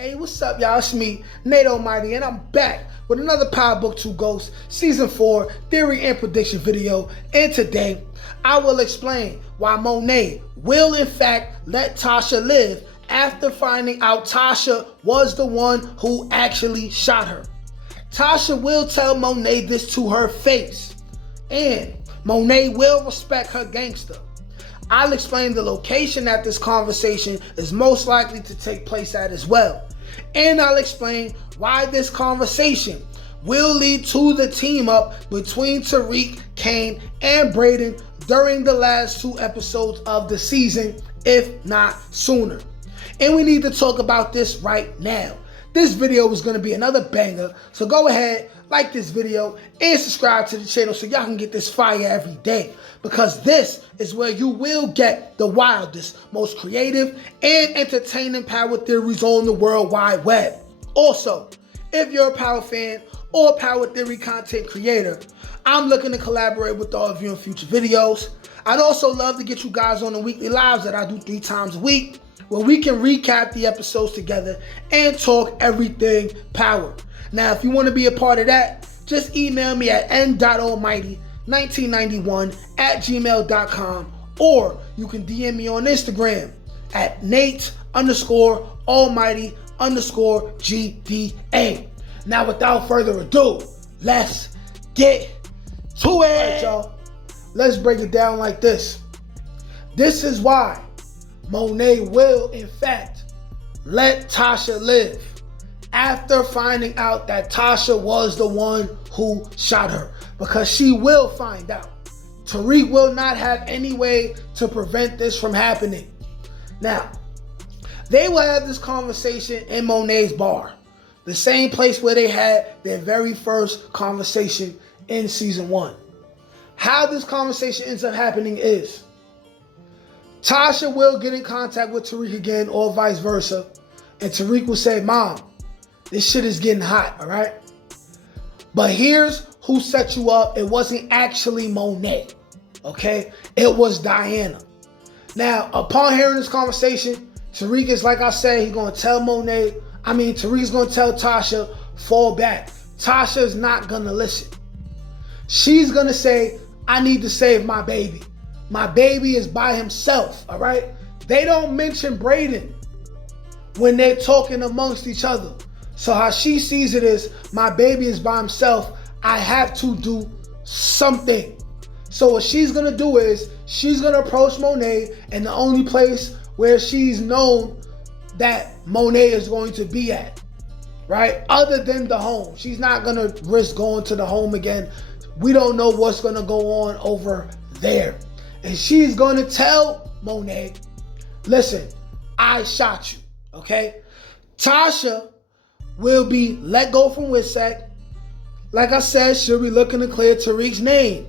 Hey, what's up, y'all? It's me, Nate Almighty, and I'm back with another Powerbook Ghost Season 4 Theory and Prediction video. And today, I will explain why Monet will in fact let Tasha live after finding out Tasha was the one who actually shot her. Tasha will tell Monet this to her face, and Monet will respect her gangster. I'll explain the location that this conversation is most likely to take place at as well. And I'll explain why this conversation will lead to the team up between Tariq, Kane, and Braden during the last 2 episodes of the season, if not sooner. And we need to talk about this right now. This video is going to be another banger, so go ahead, like this video, and subscribe to the channel so y'all can get this fire every day. Because this is where you will get the wildest, most creative, and entertaining power theories on the World Wide Web. Also, if you're a power fan or power theory content creator, I'm looking to collaborate with all of you in future videos. I'd also love to get you guys on the weekly lives that I do 3 times a week, where we can recap the episodes together and talk everything power. Now, if you want to be a part of that, just email me at n.almighty1991@gmail.com, or you can DM me on Instagram at Nate_Almighty_GDA. Now, without further ado, let's get to it. All right, y'all. Let's break it down like this. This is why Monet will, in fact, let Tasha live after finding out that Tasha was the one who shot her. Because she will find out. Tariq will not have any way to prevent this from happening. Now, they will have this conversation in Monet's bar. The same place where they had their very first conversation in season 1. How this conversation ends up happening is Tasha will get in contact with Tariq again, or vice versa. And Tariq will say, "Mom, this shit is getting hot, all right? But here's who set you up. It wasn't actually Monet, okay? It was Diana." Now, upon hearing this conversation, Tariq is, like I said, he's going to tell Tariq's going to tell Tasha, fall back. Tasha's not going to listen. She's going to say, "I need to save my baby. My baby is by himself," all right? They don't mention Braden when they're talking amongst each other. So how she sees it is, my baby is by himself. I have to do something. So what she's going to do is, she's going to approach Monet in the only place where she's known that Monet is going to be at, right? Other than the home. She's not going to risk going to the home again. We don't know what's going to go on over there. And she's going to tell Monet, "Listen, I shot you," okay? Tasha will be let go from Witsec. Like I said, she'll be looking to clear Tariq's name.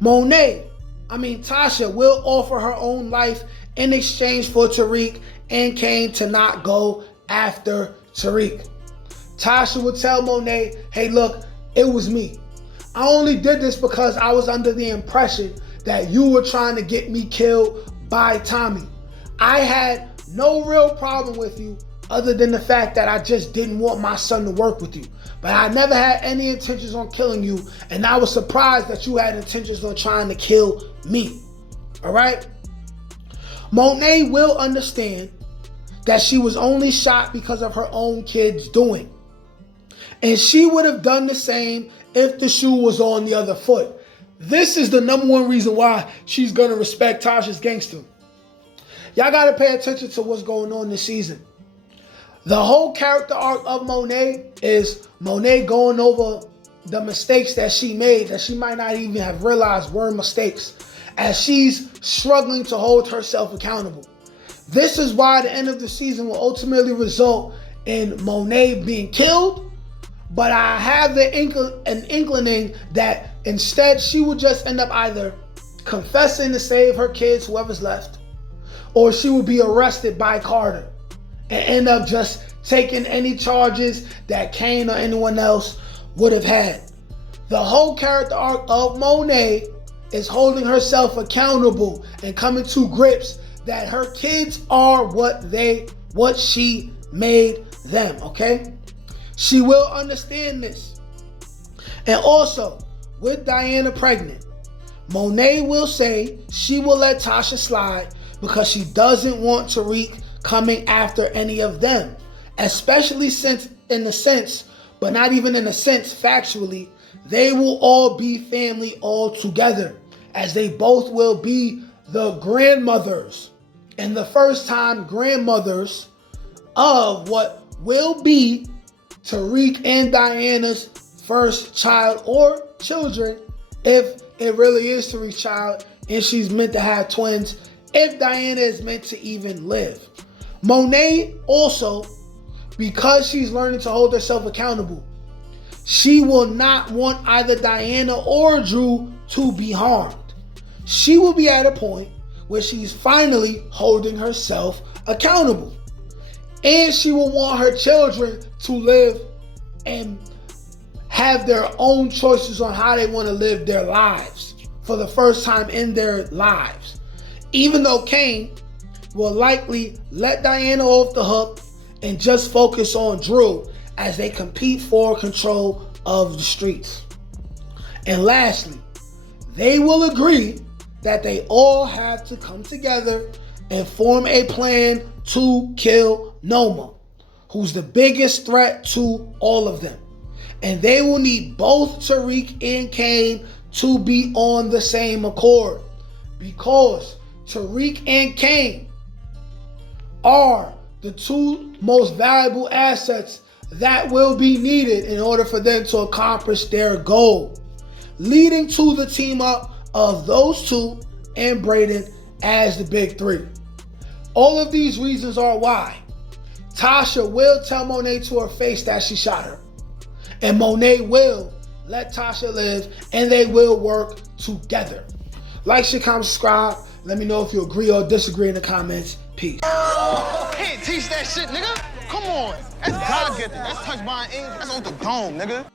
Tasha will offer her own life in exchange for Tariq and Kane to not go after Tariq. Tasha will tell Monet, "Hey, look, it was me. I only did this because I was under the impression that you were trying to get me killed by Tommy. I had no real problem with you other than the fact that I just didn't want my son to work with you. But I never had any intentions on killing you, and I was surprised that you had intentions on trying to kill me." All right? Monet will understand that she was only shot because of her own kids' doing. And she would have done the same if the shoe was on the other foot. This is the number 1 reason why she's going to respect Tasha's gangster. Y'all got to pay attention to what's going on this season. The whole character arc of Monet is Monet going over the mistakes that she made, that she might not even have realized were mistakes, as she's struggling to hold herself accountable. This is why the end of the season will ultimately result in Monet being killed, but I have an inkling that instead she will just end up either confessing to save her kids, whoever's left, or she will be arrested by Carter and end up just taking any charges that Kane or anyone else would have had. The whole character arc of Monet is holding herself accountable and coming to grips that her kids are what she made them, okay? She will understand this. And also, with Diana pregnant, Monet will say she will let Tasha slide because she doesn't want Tariq coming after any of them, especially since in the sense, but not even in a sense factually, they will all be family all together, as they both will be the grandmothers and the first time grandmothers of what will be Tariq and Diana's first child or children, if it really is Tariq's child and she's meant to have twins, if Diana is meant to even live. Monet also, because she's learning to hold herself accountable, she will not want either Diana or Drew to be harmed. She will be at a point where she's finally holding herself accountable. And she will want her children to live and have their own choices on how they want to live their lives for the first time in their lives. Even though Kane will likely let Diana off the hook and just focus on Drew as they compete for control of the streets. And lastly, they will agree that they all have to come together and form a plan to kill Noma, who's the biggest threat to all of them. And they will need both Tariq and Kane to be on the same accord, because Tariq and Kane are the two most valuable assets that will be needed in order for them to accomplish their goal, leading to the team up of those two and Brayden as the big three. All of these reasons are why Tasha will tell Monet to her face that she shot her, and Monet will let Tasha live, and they will work together. Like, share, comment, subscribe. Let me know if you agree or disagree in the comments. Peace. Can't teach that shit, nigga. Come on. That's God-gifted. That's touched by an angel. That's on the dome, nigga.